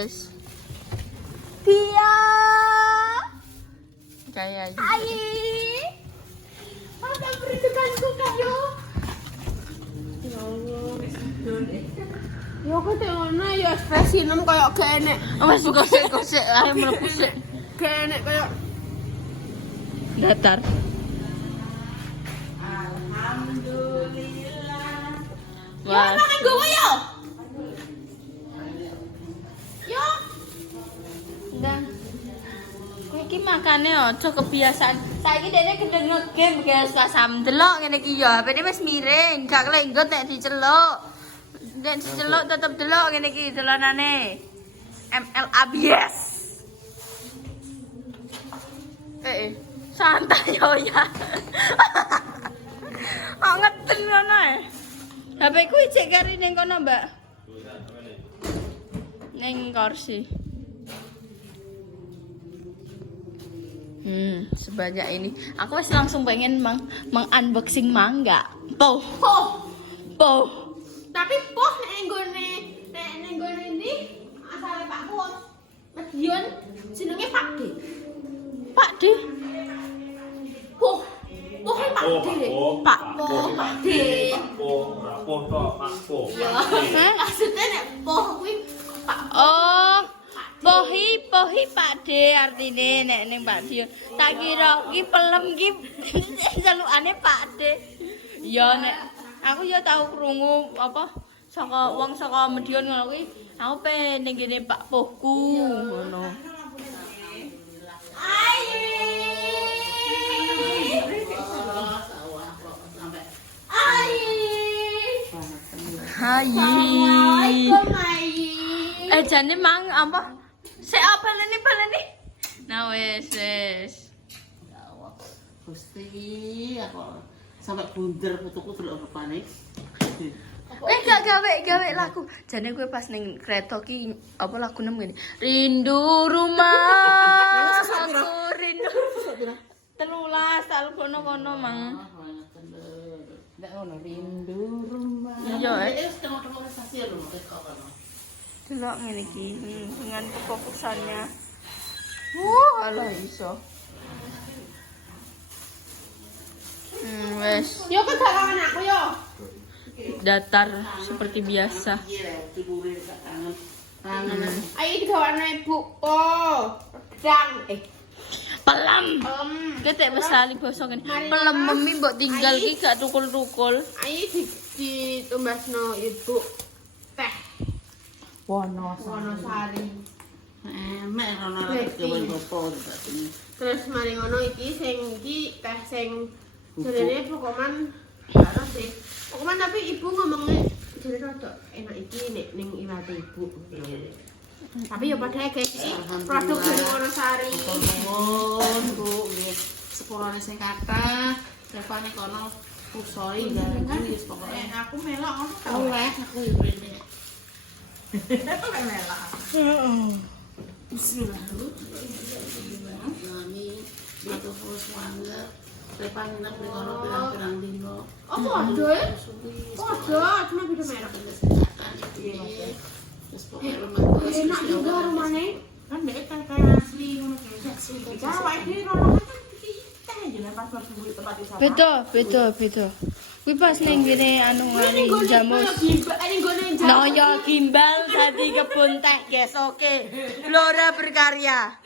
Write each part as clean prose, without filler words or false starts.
wes. Dia. Kayak gitu. Ai. Apa peruntukanku kayo? Ya Allah. Yo kok ngono ya spesinem koyo gak enek. Wes gosek-gosek ae mlebu sik. Gak enek koyo Datar. alhamdulillah. Ya Wah. makan gowo yo. Yo. Ndang. Kowe iki makane aja kebiasaan. Saiki dene gendeng nge-game biasa sam delok ngene iki ya. HP-ne wis miring, gak kelenggot nek diceluk. Nek diceluk tetep delok ngene iki dolanane. MLABS. Santai yo ya. Kok ngeten ngono e. HP ku ijek kari ning kono, Mbak. Ning kursi. Sebanyak ini. Aku wis langsung pengen meng-unboxing mangga. Poh. Tapi poh nek nggone ini asale Pak Pos. Medion jenenge Pak D. Pak D. Poh. Poh Pak D. Pak D. Ya. Maksudnya nek poh kuwi Pak. Oh. Pohi Pak D artine nek ning Pak D. Tak kira iki pelem iki celukane Pak D. Ya nek aku ya tau krungu apa saka wong saka Medion ngono kuwi. Aku pengen ning kene Pak Pohku ngono. Hai. Jane mang apa? Sik apa baleni? Nah wes. Ya Allah. Gusti, aku sampai bunder putuku delok rupane. Gak gawe lagu. Jane kowe pas ning kereta ki apa lagu nem ngene. Rindu rumah. Aku rindu. 13 telepono kono mang. Ndak ngono rindu rumah. Iya, Wis tengok-tengok stasiun lho kok kono. Delok ngene iki dengan kefokusannya. Alah iso. Wes Yo kok gak kangen aku yo. datar seperti biasa. Iya, tidure gak kangen. Kangen. Ayo digawane Ibu. Oh, gedang. Pelem. Ketek besali basa ngene. Pelem memi mbok tinggal ki gak tukul-tukul. Ayo ditumbasno Ibu teh Wonosari. Mek rono gawe gopo iki. Terus mari ngono iki sing iki teh sing jarene pokokan karo sih. Pokokan tapi Ibu ngomongnya jare rada enak iki nek ning iwate Ibu. Tapi ya padahal guys iki produk dari Wonosari. Nuwun, Bu, nggih. Sepurane sing kathah, revane kono usoi gareng wis pokoke. Aku melok ngono ta. Oleh aku yo rene. Bismillah. Kami batu terus mangga. Revane nang kono pirang-pirang dino. Oh, ada ya? Oh, ada, cuma beda merek. Terus pokoknya rumah Enak juga rumahnya. Kan dia kayak asli ngono kayak. Jawa ini rono kan kita aja lah pas beli tempat wisata. Beda. Kuwi pas ning kene anu ngene jamus. Ini gone jamus. Noyo gimbal dadi kebun teh, guys. Oke. Lora berkarya.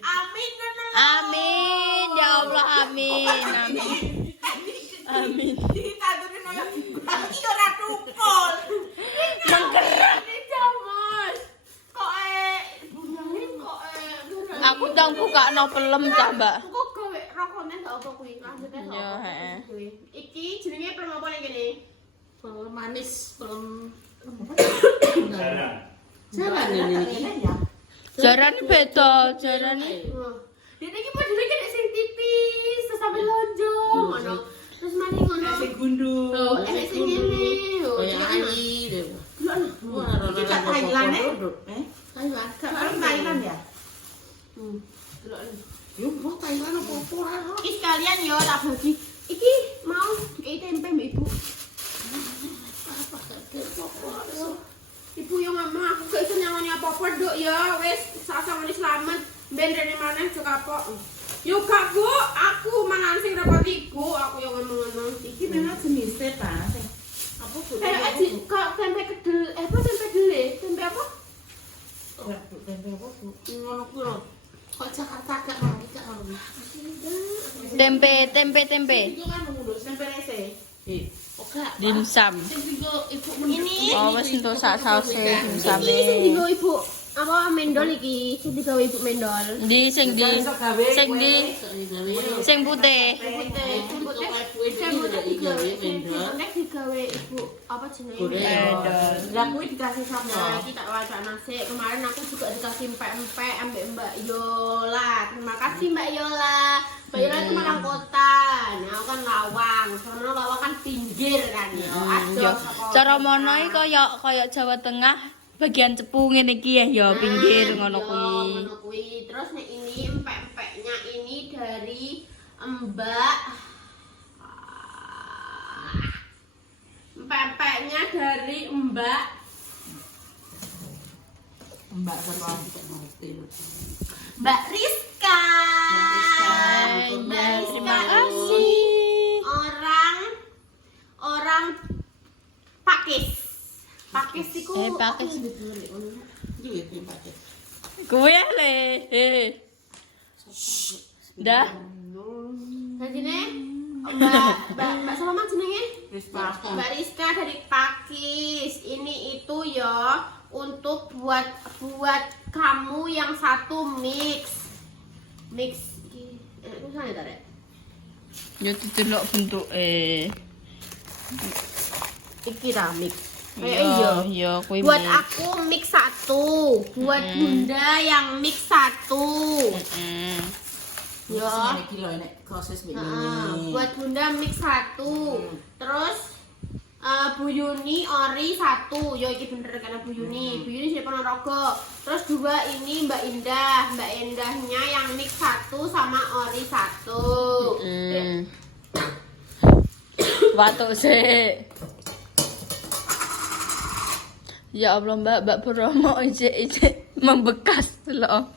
Amin ngono. Amin ya Allah, amin. Amin. Ditadune noyo gimbal iki ora tukul. Menggerak. Ini jamus. Kok kok Aku ndang bukakno pelem ta, Mbak. Kok gawe rokonen gak apa kuwi lanjutnya. Iya, heeh. Iki jenenge pelem apa ning kene? pelem manis, pelem Jalan ini ya. Jarane beda, jarane. Dene iki padahal kene sing tipis terus sampe lonjong ngono. Terus mari ngono. Sing gundul. Oh, sing ngene. Oh, kaya ai deh. Kita Thailand Thailand. Kan Thailand ya? Yuk, mau Thailand apa ora? Iki sekalian yo tak bagi. Iki mau iki tempe mbak Ibu. Apa kek kok ora? Ibu yang ngomong aku gak iso nyangoni apa-apa nduk ya. Wis sak-sakone selamat. Ben rene maneh aja kapok. Yo gak Bu, aku mangan sing repot Ibu, aku yang ngomong ngono. Iki memang jenisnya ta sing apa Bu? Kok tempe kedel, apa tempe dele? Tempe apa? Tempe apa Bu? Ngono ku lho. Kok Jakarta gak ngono gak ngono. Tempe. Iki kan ngono tempe rese. Oke. Dimsum. Sing digo ibu Ini Oh, wis entuk sak saus dimsum. iki sing digo Ibu apa mendol iki sing digawe Ibu mendol. Di sing putih. Digawe Ibu apa jenenge? Mendol. Lah kuwi dikasih sama iki tak wacana sik. Kemarin aku juga dikasih empek-empek ambek Mbak Yola. Terima kasih Mbak Yola. Mbak Yola itu Malang Kota. Nah, aku kan Lawang. Sono Lawang kan pinggir kan ya. Aduh. Cara mono iki kaya Jawa Tengah bagian Cepu ngene iki ya pinggir ngono kuwi. Ngono kuwi. Terus nek ini empek-empeknya ini dari Mbak empek-empeknya dari Mbak Mbak Rizka. Mbak Rizka Terima ini kasih. orang Pakis. Pakis iku Pakis. Duit pakai. Kuwi le. Dah. Jadi Mbak Salma jenenge? Rizka. Mbak Rizka dari Pakis. Ini itu ya untuk buat kamu yang satu mix iki. Itu sana ta, Rek? Ya didelok bentuke. Iki ta mix. Iya, kuwi. Buat aku mix satu, buat Bunda yang mix satu. Ya. Iki lho nek proses Heeh, begini. buat Bunda mix satu. Terus Bu Yuni ori satu. Ya iki bener karena Bu Yuni. Bu Yuni sudah pernah rogo. Terus dua ini Mbak Indah. Mbak Indahnya yang mix satu sama ori satu. Watuk sih. Ya Allah Mbak Bromo ijek membekas loh.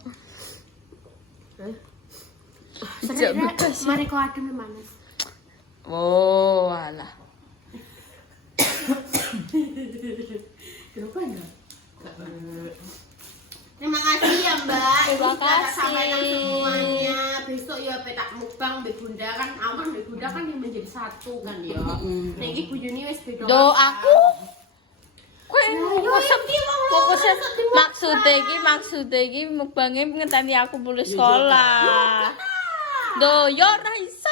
Ijek bekas. Mari kau adem mana? Oh, alah. Kenapa ya? Terima kasih ya Mbak. Terima Ini sudah tak kasih. sampaikan semuanya. Besok ya petak mukbang Mbak Bunda kan. Aku kan Mbak Bunda kan yang menjadi satu kan ya. Nah ini Bu Yuni wis beda. Do aku kowe fokusnya maksudnya iki mukbange ngenteni aku lulus sekolah. Do yo ora iso.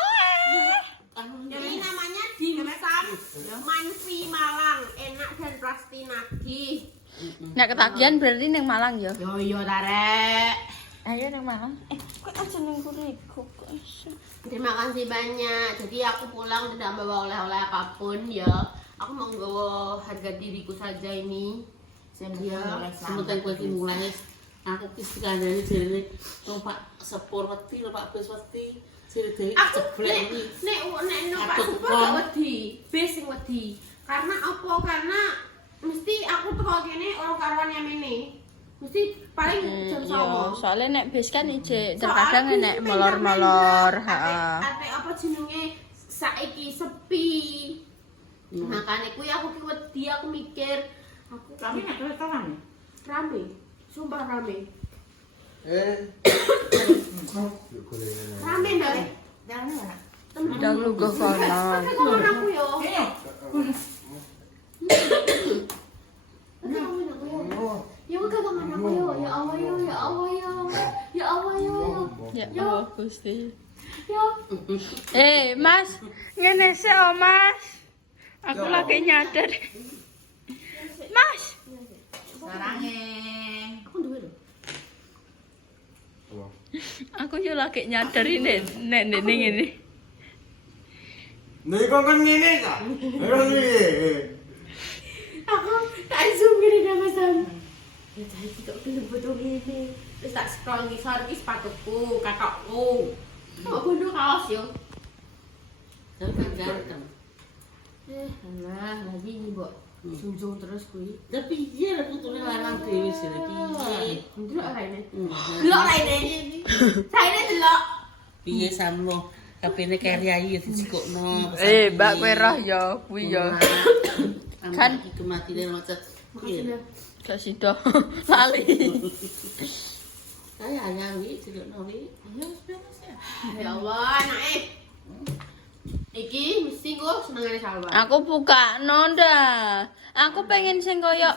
Ini namanya dimsum Manfi Malang, enak dan pasti nagih. Nek ketagihan berarti ning Malang ya. Yo Tarek. Ayo ning Malang. Kok aja ning kuriku kok iso. Terima kasih banyak. Jadi aku pulang tidak membawa oleh-oleh apapun ya. Aku mau nggawa harga diriku saja ini. Sementing kowe iki mulai aku ki sekandane jane numpak sepur wedi, numpak bus wedi. Sire dhewe Aku ceblek iki. nek numpak Aku sepur gak wedi, bis sing wedi. Karena apa? Karena mesti aku teko kene orang karuan yang ini. Mesti paling jam 09.00. Soalnya nek bis kan ijek terkadang nek molor-molor, heeh. Ate apa jenenge saiki sepi. Makane kuwi aku ki wedi, aku mikir aku Kami nek restoran. rame. Sumpah rame. Rame ndak? Jangan mana? Udah lugu konon. Temen aku yo. Iya. Ya udah temen aku yo. Ya Allah yo, ya Allah yo. Ya Allah yo. Ya Allah Gusti. Yo. Mas, ngene sih oh Mas. Aku lagi nyadar. Mas, Sarange. Aku duwe lho. aku yo lagi nyadar ini nek ngene. Nek kok kan ngene ta? Ora ngene. Aku tak zoom gini dah Mas. Ya cari kita betul-betul gini. Terus tak scroll ngisor iki sepatuku, kakakku. Kok bodoh kaos yo. Ganteng. Alah, lagi ini, Mbok. Junjung terus kuwi. Tapi iya putune lanang dhewe sih piye. Ndelok raine. Delok raine. Raine delok. Piye samlo kapene kari ayu ya dicikukno. Mbak kowe roh ya kuwi ya. Kan iki matine macet. Makasih. Gak sida. Lali. Kayak ayawi cilokno wi. Ya wis beres ya. Ya Allah, anake. Iki mesti kok senengane Salwa. Aku buka nonda. Aku pengen sing koyo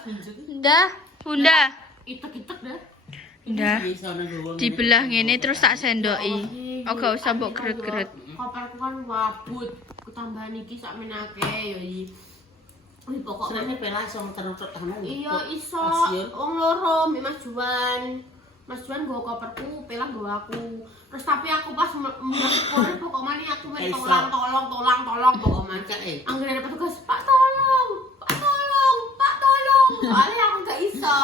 ndah, Bunda. Itek-itek dah. Ndah. Dibelah ngene terus tak sendoki. Oh gak usah mbok geret-geret. Koperku kan wabut. Ketambahan iki sak menake ya iki. Wih pokoknya Senenge pela iso muter-muter tamu. iya iso wong loro Mbak Mas Juan. Mas Juan nggo koperku, pelah nggo aku. Terus tapi aku pas mulai pokoknya aku main tolong pokoknya. Anggere ada petugas, Pak tolong. Soalnya aku gak iso.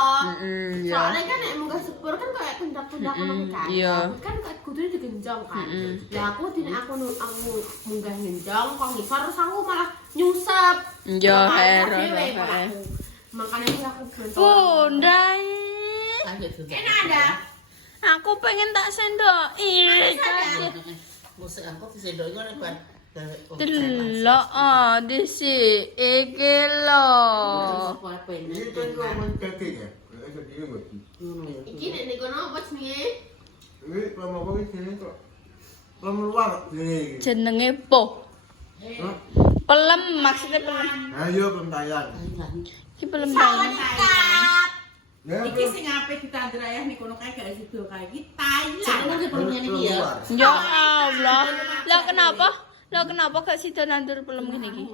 Soalnya kan nek munggah sepur kan kayak pendak-pendak ngono kan. Kan kayak kudune digenjong kan. Lah aku munggah genjong kok ngisor terus aku malah nyusep. Iya, Makanya aku bentuk. Bunda. Enak ada. Aku pengen tak sendoki. Musik aku disendoki ngono kan. Delok dhisik iki lho. Ini kan kau mencatat ya? Ada dia mati. Iki nek kono apa jenenge? Ini lama kau di sini kok. Lama luar ini. Jenenge po. Pelem maksudnya pelem. Ayo pentayan. Iki pelem tayan. Iki sing ape ditandur ayah nih kono kae gak sido kae iki Thailand. Jangan perlunya nih ya. Ya Allah. Lah kenapa? Lah kenapa gak sida nandur pelem ngene iki?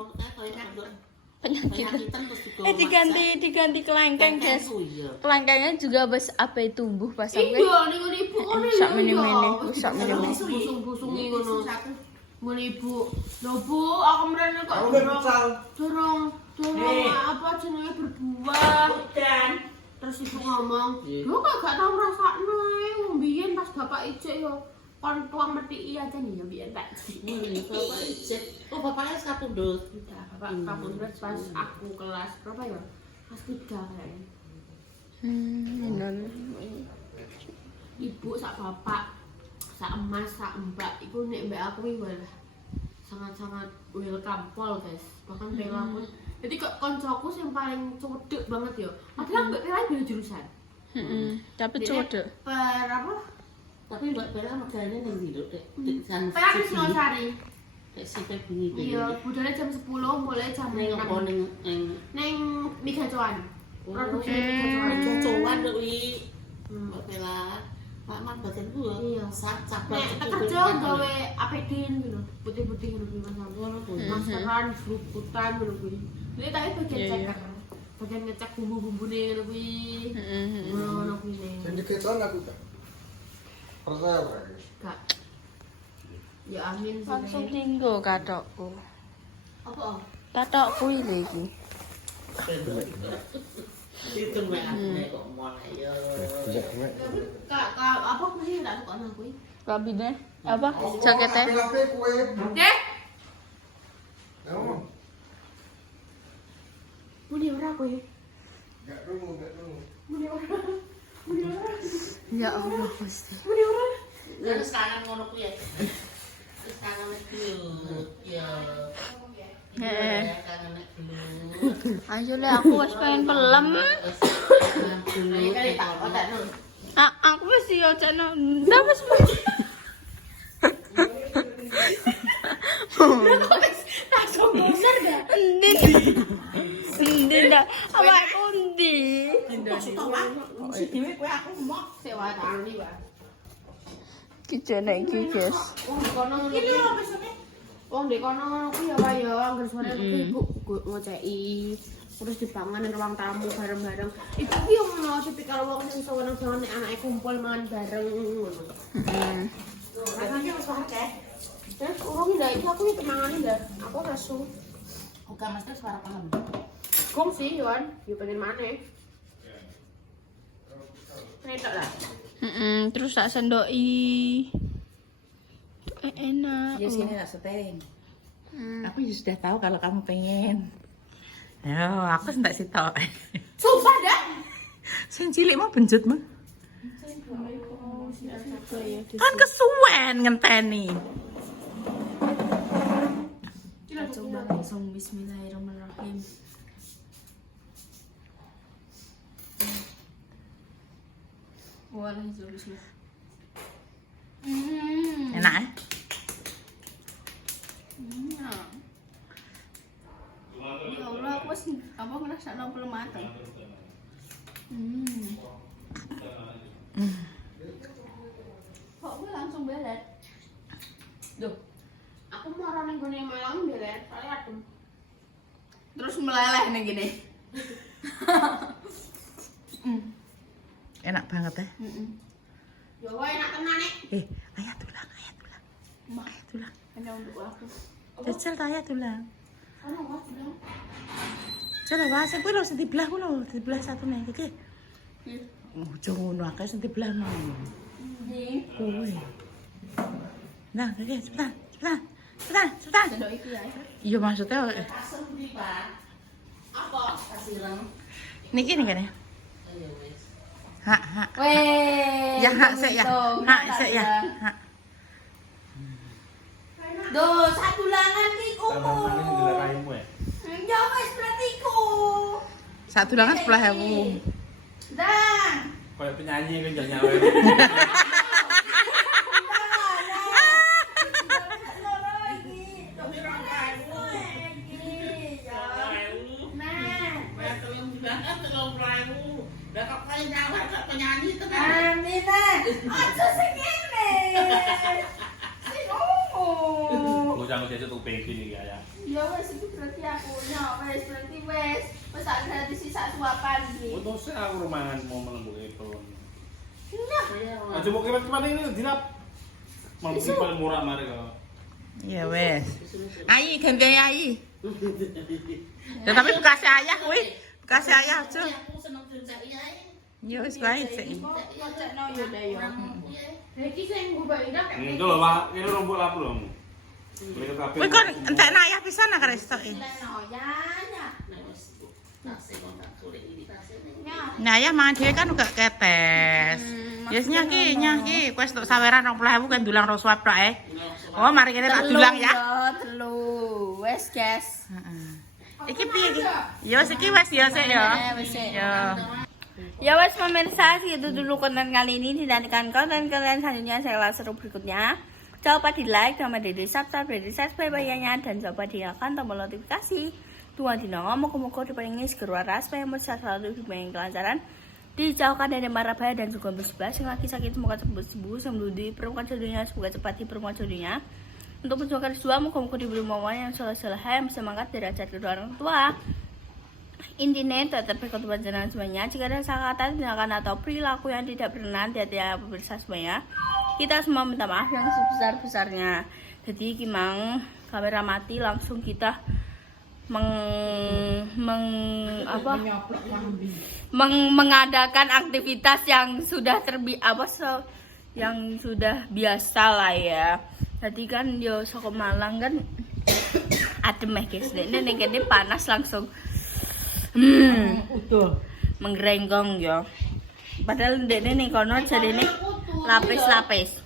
Penyakit. Diganti kelengkeng, guys. Kelengkengnya juga wis ape tumbuh pas sampe. Iya ning ngene ibu kono ya. Sak meneh-meneh, sak meneh-meneh. Busung-busungi ngono. Ngono ibu. Lho Bu, aku mrene kok Aku udah besar. dorong apa jenenge berbuah. Dan Terus ibu ngomong, "Lho kok gak tau ngrasakno wong biyen pas bapak ijek yo kon tuang methi aja nih ya biyen tak." Bapak ijek. Oh bapaknya kapundhut. Udah, bapak kapundhut pas aku kelas berapa ya? Kelas 3 kayaknya. Ibu sak bapak, sak emas, sak mbak, iku nek mbak aku iki walah sangat-sangat welcome pol guys. Bahkan Bella pun. Jadi kok koncoku yang paling codek banget ya. Padahal mbak Bella beda jurusan. Tapi codek. Per apa? Tapi Mbak Bella modalnya ning ndi, Dek? Per aku Singosari. Nek sipek bunyi. Iya, budalnya jam 10 mulai jam Ning 6. opo ning Neng Mika Coan. Produksi cocokan lho iki. Mbak Bella. Pak Man boten ku Iya. sacap. Nek tak kerja gawe APD gitu, putih-putih ngono kuwi Mas. Maskeran, frukutan ngono kuwi. Nek tak bagian cek. Bagian ngecek bumbu-bumbune ngono kuwi. Ngono kuwi. Jadi kesan aku tak. Percaya berarti. Kak. Ya amin sih. Langsung tinggo katokku. Apa? Katokku iki. Itu mek kok mulai ya. Kak, apa kuwi tak kok nang kuwi? Kabine apa? Jakete. Apa kue? Dek, Kamu? muni ora kowe? Gak dulu, gak dulu. Muni ora. Ya Allah Gusti. Muni ora. Terus kangen ngono ku ya. Terus kangen dulu. Ya. Heeh. Kangen dulu. Ayo le aku wis pengen pelem. Aku wis yo cekno. Ndak wis. Langsung boser gak? Endi ndak? Awakku endi? si dhewe kowe aku mok Sewa tani, Pak. Iki jenenge iki, guys. Wong di kono ngono iki kuwi. lho pesone. Wong di kono ngono kuwi ya, Pak ya, anggere sore kuwi ibu ngoceki. Terus dipangan di ruang tamu bareng-bareng. Ibu ki yo ngono tipikal wong sing seneng-seneng nek anake kumpul mangan bareng ngono. Rasane wis akeh. Terus urung ndak iki aku iki mangane ndak. Aku rasu. Bukan mesti suara paham. Gong sih, Yohan. Yo pengen maneh. Netok lah. Terus tak sendoki. Enak. Ya sini lah seteng. Aku sudah tahu kalau kamu pengen. Ya, aku sentak sitok. Sumpah dah. Sing cilik mau benjut mah. Kan kesuwen ngenteni. Kita coba langsung bismillahirrahmanirrahim. Bismillah. Enak ya? Ya Allah, aku wis apa ngerasa belum mateng. Kok gue langsung belet? Duh. Aku mau orang yang gini malam beler, soalnya adem. Terus meleleh nih gini. Enak banget ya. Ya wah enak tenan nek. Ayah tulang. Ayah tulang. Hanya untuk aku. Jajal ta ayah tulang. Ono wae bilang. Jajal wae sing kuwi lho sing dibelah kuwi lho, dibelah satu nih iki. Ojo ngono akeh sing dibelah no. Ndi? Kuwi. Nah, oke, cepetan. Dodok iki ya. Iya maksudnya Kasur ndi, Pak? Apa? Kasireng. niki nih kan ya. Ayo wis. Hak. Weh. Ya hak sik ya. Hak sik ya. Hak. Duh, satu langan ki Tambah kumu. mana yang dilaraimu ya? Ya wis berarti ku. Satu langan 10.000. Dah. Kayak penyanyi kan jangan nyawer. Jangan jadi tuh pengen nih ya. Ya wes itu berarti aku wes berarti wes tak gratis sisa suapan iki. Untuk sih aku rumahan mau melembut itu. Nah, Coba kira-kira ini dilap. Mampu paling murah mari kok. Iya wes. Ayi ganti ayi. Ya tapi bekas ayah kuwi. Bekas ayah aja. Aku seneng diucaki ae. Ya wis kae sik. ngecekno yo deh yo. Iki sing ngubah indah kan. Itu loh, Pak. Ini rumput lapu loh. Kuwi kon entekno ayah pisan nak restoki. Leno ya. Nek wis tasih kok tak golek iki tasih ning. Nah, ayah mangan dhewe kan uga ketes. Yes nyaki, wis tok saweran 20.000 kan dulang ro swab tok Oh, mari kene tak dulang ya. Telu. Wes, guys. Heeh. Iki piye iki? Ya wis iki wis ya sik ya. Wes sik. Ya. Ya wes pemirsa, itu dulu konten kali ini. Dinantikan konten-konten selanjutnya saya ulas seru berikutnya. Jangan lupa di like, jangan lupa di subscribe bayanya, dan jangan lupa dinyalakan tombol notifikasi. Tuhan dina moga-moga diparingi segera waras supaya bisa selalu diberi kelancaran, dijauhkan dari mara bahaya dan juga musibah. Yang lagi sakit semoga sembuh, sebelum diperlukan jodohnya semoga cepat diperlukan jodohnya. Untuk menjualkan kedua moga-moga diberi momen yang soleh-soleh yang bisa mengangkat derajat kedua orang tua. Intinya tetap berketuban jenengan semuanya. Jika ada salah kata, tindakan atau perilaku yang tidak berkenan di hati pemirsa semuanya, kita semua minta maaf yang sebesar-besarnya. Jadi kimang kamera mati langsung kita mengadakan aktivitas yang sudah yang sudah biasa lah ya. Tadi kan yo saka Malang kan adem guys. Ini panas langsung. Utuh. Menggerenggong ya. Padahal ndekne ning kono jarine lapis-lapis.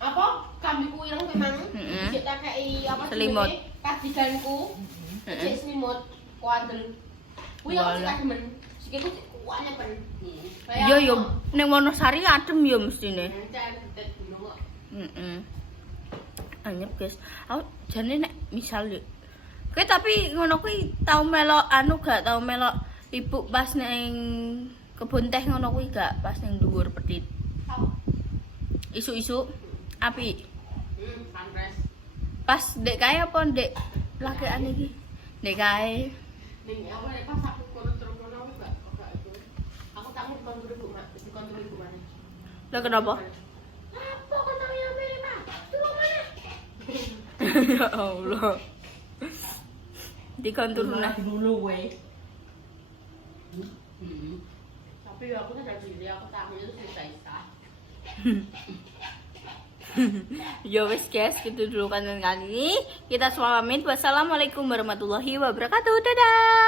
Apa? Kambingku ireng memang. Heeh. Cek tak kei apa Selimut. Kadiganku. Cek selimut kuandel. Kuwi aku cek demen. Sikilku kuatnya pen. Yo yo ning Wonosari adem yo mestine. Cek dulu kok. Heeh. Anyep guys. Aku jane nek misal yo. Kowe tapi ngono kuwi tau melok gak tau melok ibu pas ning kebun teh ngono kuwi gak pas ning dhuwur pedit. Tau. Isu-isu api. Sunrise. Pas ndek kae apa ndek lakean iki? Ndek kae. Ning apa nek pas aku kono terus kono gak itu. Aku takut kontrol ibu mak, kontrol ibu mana. Lah kenapa? Apa kok nang ya Pak? Tolong mana? Ya Allah. Dikontur nah. Dulu we. Tapi aku tak ada diri, aku takut itu sisa-sisa. Yo wes guys, gitu dulu konten kali ini. Kita semua pamit. Wassalamualaikum warahmatullahi wabarakatuh. Dadah.